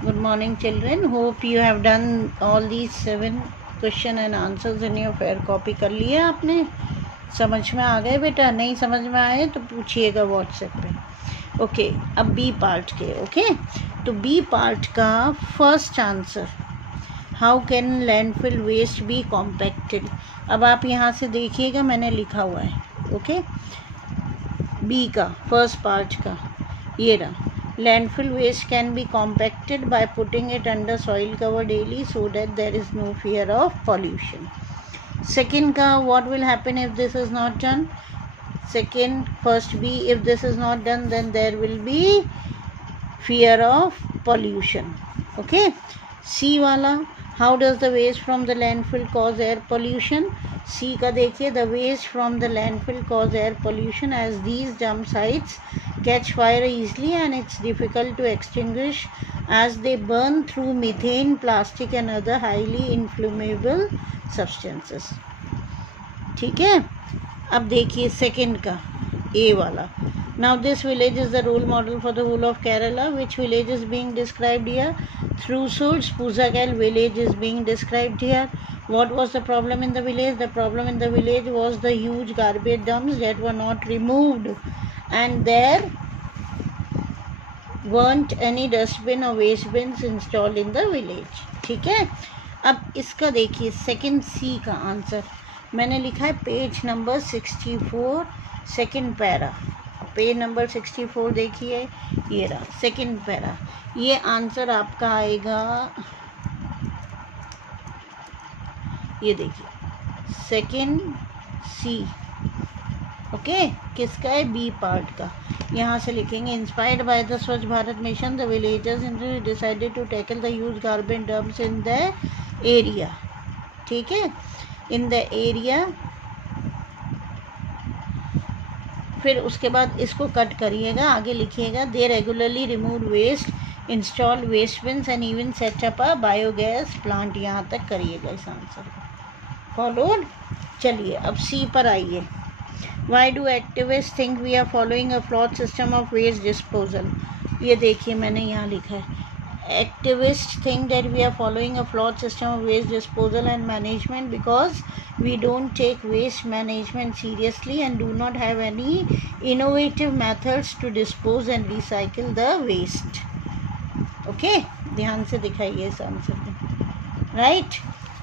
Good morning, children. Hope you have done all these 7 question and answers in your fair copy. कर लिया आपने? समझ में आ गए बेटा? नहीं समझ में आए तो पूछिएगा व्हाट्सएप पे. ओके, अब बी पार्ट के. ओके, तो बी पार्ट का first answer, how can landfill waste be compacted. अब आप यहाँ से देखिएगा, मैंने लिखा हुआ है. ओके, बी का फर्स्ट पार्ट का ये रहा. Landfill waste can be compacted by putting it under soil cover daily so that there is no fear of pollution. Second ka, what will happen if this is not done? Second, first B, if this is not done, then there will be fear of pollution. Okay. C wala, how does the waste from the landfill cause air pollution? C का देखिए, the waste from the landfill cause air pollution as these dump sites catch fire easily and it's difficult to extinguish as they burn through methane, plastic and other highly inflammable substances. ठीक है. अब देखिए second का ए वाला. Now this village is the role model for the whole of Kerala. Which village is being described here? Thrusul's Puzagal village is being described here. What was the problem in the village? The problem in the village was the huge garbage dumps that were not removed and there weren't any dustbin or waste bins installed in the village. ठीक है. अब इसका देखिए second सी का answer मैंने लिखा है page number 64 second para. Page number 64 देखिए, ये रहा सेकंड पैरा. ये आंसर आपका आएगा, ये देखिए सेकंड सी. ओके, किसका है? बी पार्ट का. यहाँ से लिखेंगे inspired by the Swachh Bharat mission the villagers decided to tackle the huge garbage dumps in the area. ठीक है, इन द एरिया. फिर उसके बाद इसको कट करिएगा, आगे लिखिएगा they regularly remove waste, install waste bins and even set up a biogas plant. यहाँ तक करिएगा इस आंसर को. फॉलोड. चलिए अब सी पर आइए. Why do activist think we are following a flawed system of waste disposal. ये देखिए मैंने यहाँ लिखा है activists think that we are following a flawed system of waste disposal and management because we don't take waste management seriously and do not have any innovative methods to dispose and recycle the waste. Okay, ध्यान से दिखाइए इस answer को. Right.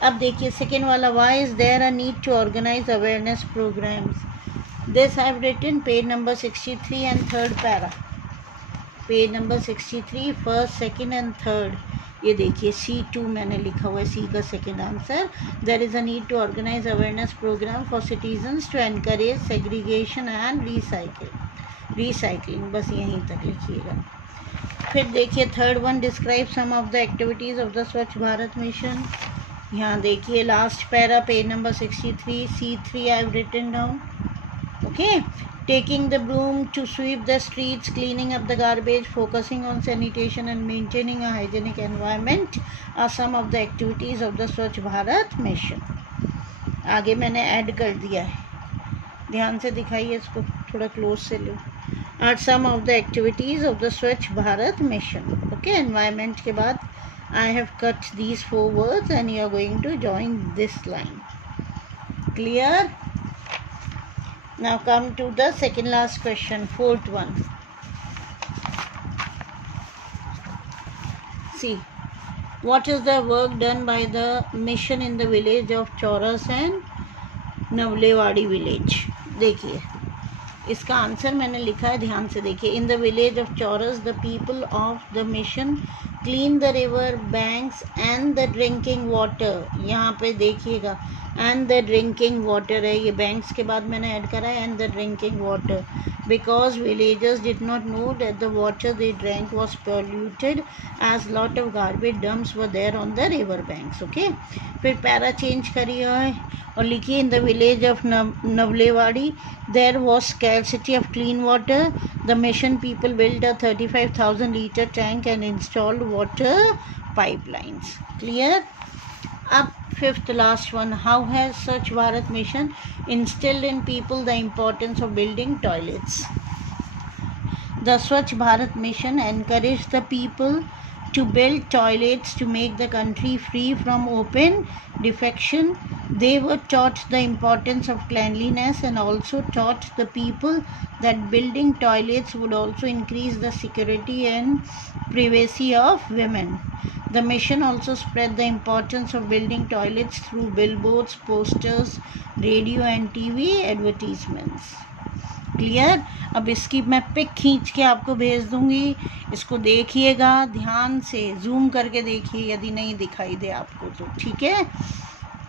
अब देखिए second वाला, why is there a need to organize awareness programs? This I have written page number 63 and third para. Page number 63 first second and third. ये देखिए C2 मैंने लिखा हुआ है, सी का second answer. There is a need to organise awareness programme for citizens to encourage segregation and recycling. बस यहीं तक लिखिएगा. फिर देखिए third one, describe some of the activities of the Swachh Bharat mission. यहाँ देखिए last para page number 63 C3 I have written down. Okay, taking the broom to sweep the streets, cleaning up the garbage, focusing on sanitation and maintaining a hygienic environment are some of the activities of the Swachh Bharat Mission. आगे मैंने add कर दिया है, ध्यान से दिखाइए इसको, थोड़ा क्लोज से लो. are some of the activities of the Swachh Bharat Mission. Okay, environment के बाद I have cut these 4 words and you are going to join this line. Clear? Now come to the second last question, fourth one. See, what is the work done by the mission in the village of Chauras and Navlewadi village? देखिए इसका answer मैंने लिखा है, ध्यान से देखिए. इन the village of चौरस the people of the mission clean the river banks and the drinking water. यहाँ पे देखिएगा एंड द ड्रिंकिंग वाटर है, ये बैंक्स के बाद मैंने ऐड करा है and the drinking water because villagers did not know that the water they drank was polluted as lot of garbage dumps were there on the river banks. Okay, फिर para change करिए और लिखिए in the village of Navlewadi there was scarcity of clean water. The mission people built a 35,000 liter tank and installed water pipelines. Clear? अब fifth last one, how has Swachh Bharat Mission instilled in people the importance of building toilets? The Swachh Bharat Mission encouraged the people to build toilets to make the country free from open defecation. They were taught the importance of cleanliness and also taught the people that building toilets would also increase the security and privacy of women. The mission also spread the importance of building toilets through billboards, posters, radio and TV advertisements. Clear. अब इसकी मैं pick खींच के आपको भेज दूंगी, इसको देखिएगा ध्यान से, जूम करके देखिए यदि नहीं दिखाई दे आपको तो, ठीक है।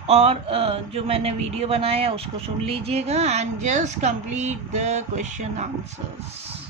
और जो मैंने वीडियो बनाया उसको सुन लीजिएगा and just complete the question answers.